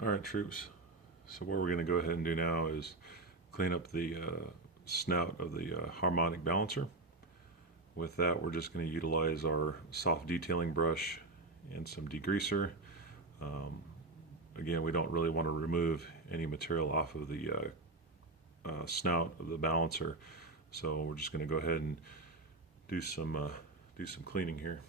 All right, troops. So what we're going to go ahead and do now is clean up the snout of the harmonic balancer. With that, we're just going to utilize our soft detailing brush and some degreaser. Um, Again, we don't really want to remove any material off of the snout of the balancer, so we're just going to go ahead and do some cleaning here.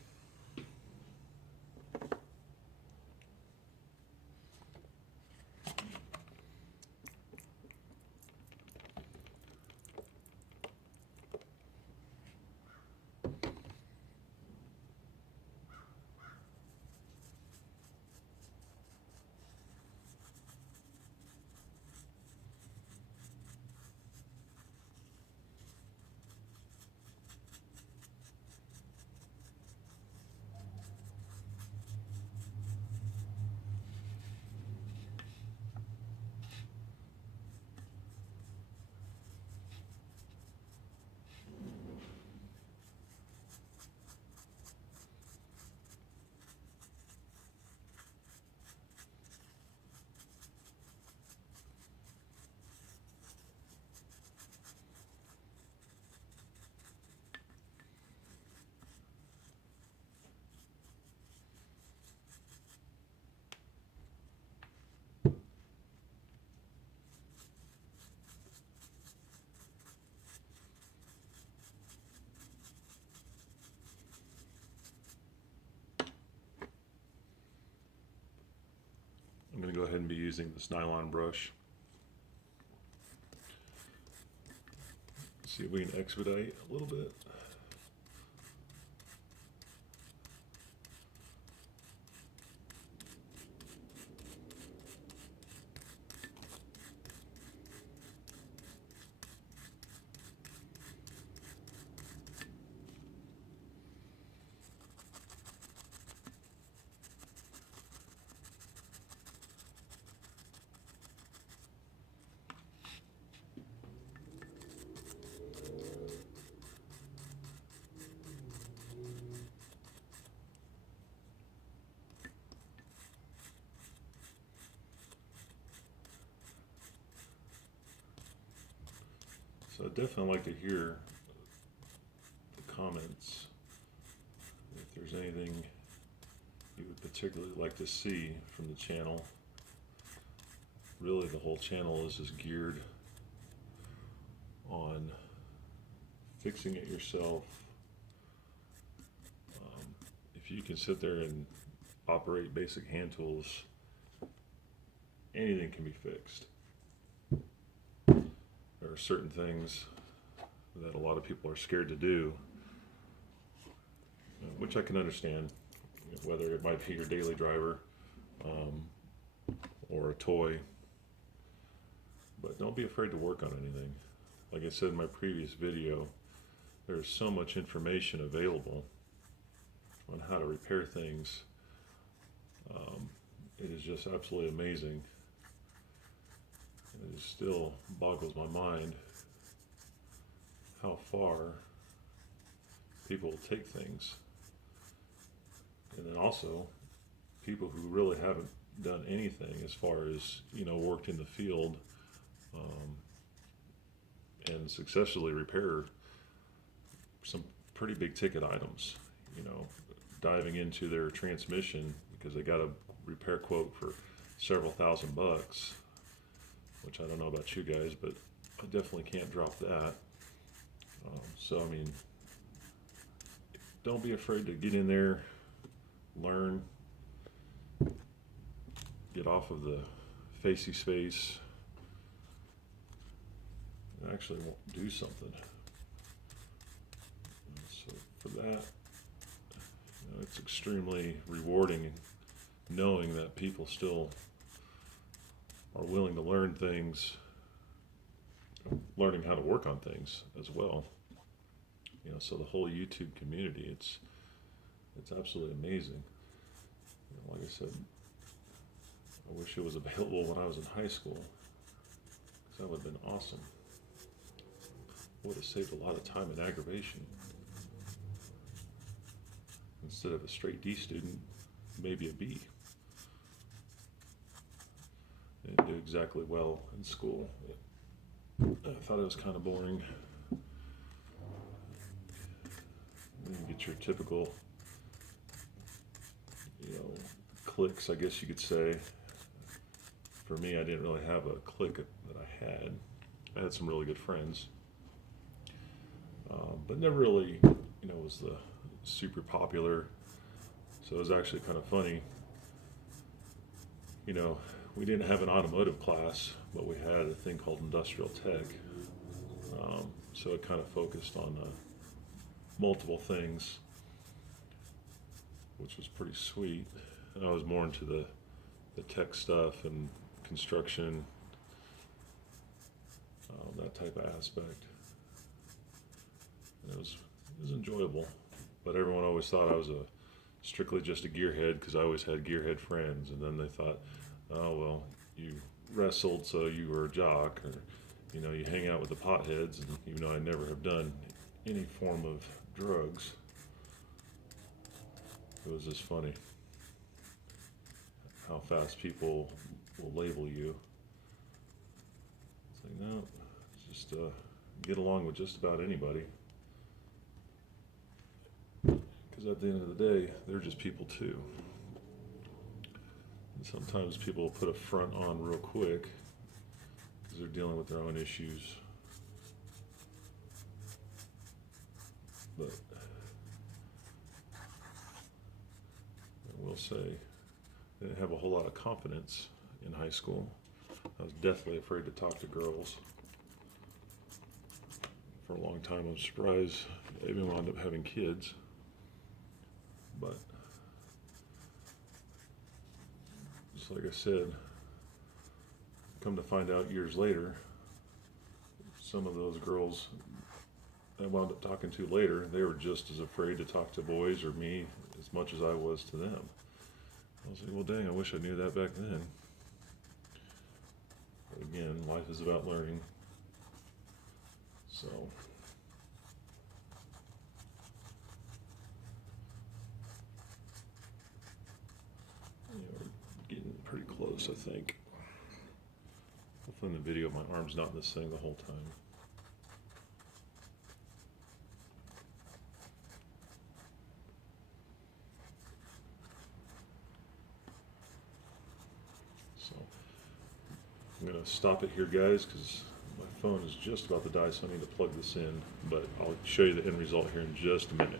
I'm going to go ahead and be using this nylon brush. See if we can expedite a little bit. So I'd definitely like to hear the comments if there's anything you would particularly like to see from the channel. Really, the whole channel is just geared on fixing it yourself. If you can sit there and operate basic hand tools, anything can be fixed. There are certain things that a lot of people are scared to do, which I can understand, whether it might be your daily driver or a toy. But don't be afraid to work on anything. Like I said in my previous video, there's so much information available on how to repair things. It is just absolutely amazing. It still boggles my mind how far people take things. And then also people who really haven't done anything as far as, worked in the field and successfully repair some pretty big ticket items, diving into their transmission because they got a repair quote for several $1,000s, which I don't know about you guys, but I definitely can't drop that. Don't be afraid to get in there, learn, get off of the facey space, and actually do something. So for that, it's extremely rewarding knowing that people still are willing to learn things, learning how to work on things as well. So the whole YouTube community, it's absolutely amazing. Like I said, I wish it was available when I was in high school, because that would have been awesome. Would have saved a lot of time and aggravation. Instead of a straight D student, maybe a B. didn't do exactly well in school. I thought it was kind of boring. You get your typical, cliques, I guess you could say. For me, I didn't really have a clique that I had. I had some really good friends, but never really, was the super popular. So it was actually kind of funny. We didn't have an automotive class, but we had a thing called industrial tech. So it kind of focused on multiple things, which was pretty sweet. And I was more into the tech stuff and construction, that type of aspect. And it was enjoyable, but everyone always thought I was strictly just a gearhead because I always had gearhead friends, and then they thought, oh well, you wrestled so you were a jock, or you hang out with the potheads, and even though I never have done any form of drugs, it was just funny how fast people will label you. It's like, no, just get along with just about anybody. Because at the end of the day, they're just people too. And sometimes people will put a front on real quick because they're dealing with their own issues. But I will say, I didn't have a whole lot of confidence in high school. I was deathly afraid to talk to girls. For a long time, I'm surprised I even wound up having kids. But just like I said, come to find out years later, some of those girls I wound up talking to later, they were just as afraid to talk to boys or me as much as I was to them. I was like, well, dang, I wish I knew that back then. But again, life is about learning. So, we're getting pretty close, I think. Hopefully in the video, my arm's not in this thing the whole time. So, I'm going to stop it here, guys, because my phone is just about to die, so I need to plug this in. But I'll show you the end result here in just a minute.